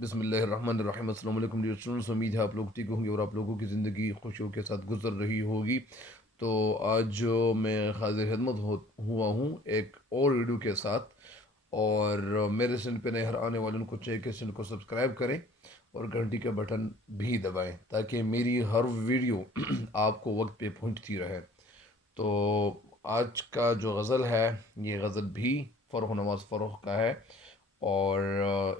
بسم اللہ الرحمن الرحیم۔ السلام علیکم ڈیئر اسٹوڈنٹس، امید ہے آپ لوگ ٹھیک ہوں گے اور آپ لوگوں کی زندگی خوشیوں کے ساتھ گزر رہی ہوگی۔ تو آج جو میں حاضر خدمت ہوا ہوں ایک اور ویڈیو کے ساتھ، اور میرے چینل پہ نئے ہر آنے والوں کو چاہیے کہ چینل کو سبسکرائب کریں اور گھنٹی کا بٹن بھی دبائیں تاکہ میری ہر ویڈیو آپ کو وقت پہ پہنچتی رہے۔ تو آج کا جو غزل ہے یہ غزل بھی فرح نواز فرح کا ہے، اور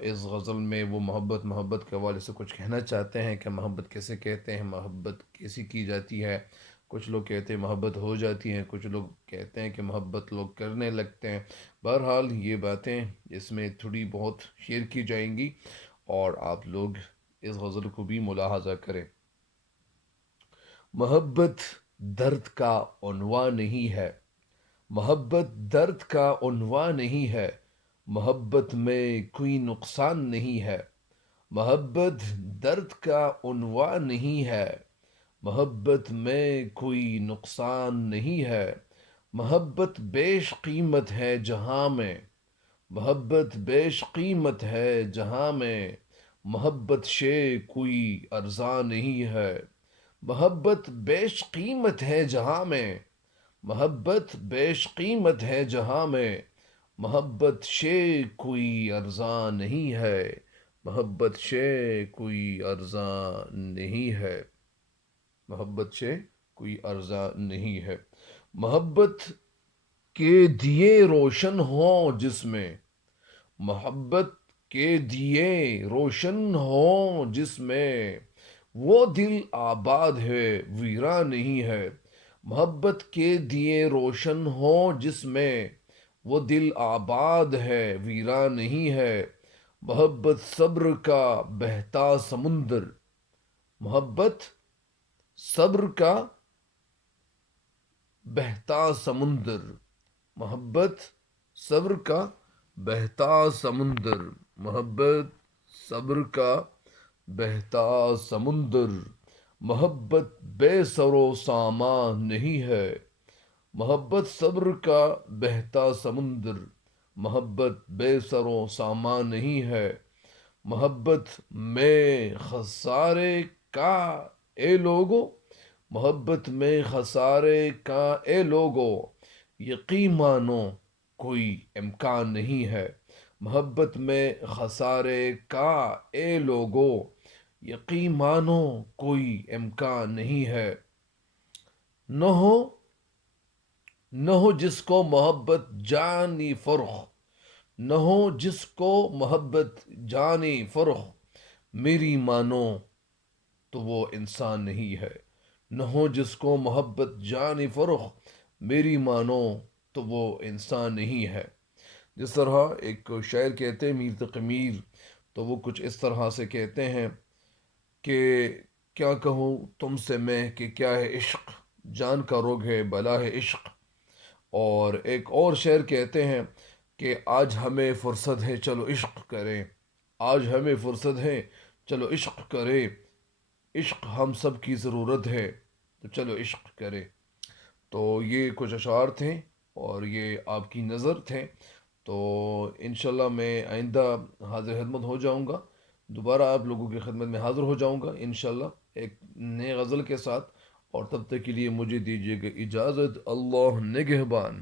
اس غزل میں وہ محبت کے حوالے سے کچھ کہنا چاہتے ہیں کہ محبت کیسے کہتے ہیں، محبت کیسی کی جاتی ہے۔ کچھ لوگ کہتے ہیں محبت ہو جاتی ہیں، کچھ لوگ کہتے ہیں کہ محبت لوگ کرنے لگتے ہیں۔ بہرحال یہ باتیں اس میں تھوڑی بہت شیئر کی جائیں گی اور آپ لوگ اس غزل کو بھی ملاحظہ کریں۔ محبت درد کا عنوان نہیں ہے، محبت درد کا عنوان نہیں ہے، محبت میں کوئی نقصان نہیں ہے۔ محبت درد کا عنوان نہیں ہے، محبت میں کوئی نقصان نہیں ہے۔ محبت بیش قیمت ہے جہاں میں، محبت بیش قیمت ہے جہاں میں، محبت سے کوئی ارزاں نہیں ہے۔ محبت بیش قیمت ہے جہاں میں، محبت بیش قیمت ہے جہاں میں، محبت سے کوئی ارزاں نہیں ہے، محبت سے کوئی ارزاں نہیں ہے، محبت سے کوئی ارزاں نہیں ہے۔ محبت کے دیے روشن ہوں جس میں، محبت کے دیے روشن ہوں جس میں، وہ دل آباد ہے ویراں نہیں ہے۔ محبت کے دیے روشن ہوں جس میں، وہ دل آباد ہے ویراں نہیں ہے۔ محبت صبر کا بہتا سمندر، محبت صبر کا بہتا سمندر، محبت صبر کا بہتا سمندر، محبت صبر کا بہتا سمندر۔ محبت بے سر و سامان نہیں ہے، محبت صبر کا بہتا سمندر، محبت بے سر و سامان نہیں ہے۔ محبت میں خسارے کا اے لوگو، محبت میں خسارے کا اے لوگو، یقین مانو کوئی امکان نہیں ہے۔ محبت میں خسارے کا اے لوگو، یقین مانو کوئی امکان نہیں ہے۔ نہ ہو جس کو محبت جانی فرخ، نہ ہو جس کو محبت جانی فرخ، میری مانو تو وہ انسان نہیں ہے۔ نہ ہو جس کو محبت جانی فرخ، میری مانو تو وہ انسان نہیں ہے۔ جس طرح ایک شاعر کہتے ہیں میر تقی میر، تو وہ کچھ اس طرح سے کہتے ہیں کہ کیا کہوں تم سے میں کہ کیا ہے عشق، جان کا روگ ہے بلا ہے عشق۔ اور ایک اور شعر کہتے ہیں کہ آج ہمیں فرصت ہے چلو عشق کریں، آج ہمیں فرصت ہے چلو عشق کریں، عشق ہم سب کی ضرورت ہے تو چلو عشق کریں۔ تو یہ کچھ اشعار تھے اور یہ آپ کی نظر تھے۔ تو انشاءاللہ میں آئندہ حاضر خدمت ہو جاؤں گا، دوبارہ آپ لوگوں کی خدمت میں حاضر ہو جاؤں گا انشاءاللہ ایک نئے غزل کے ساتھ، اور تب تک کے لیے مجھے دیجیے گا اجازت۔ اللہ نگہبان۔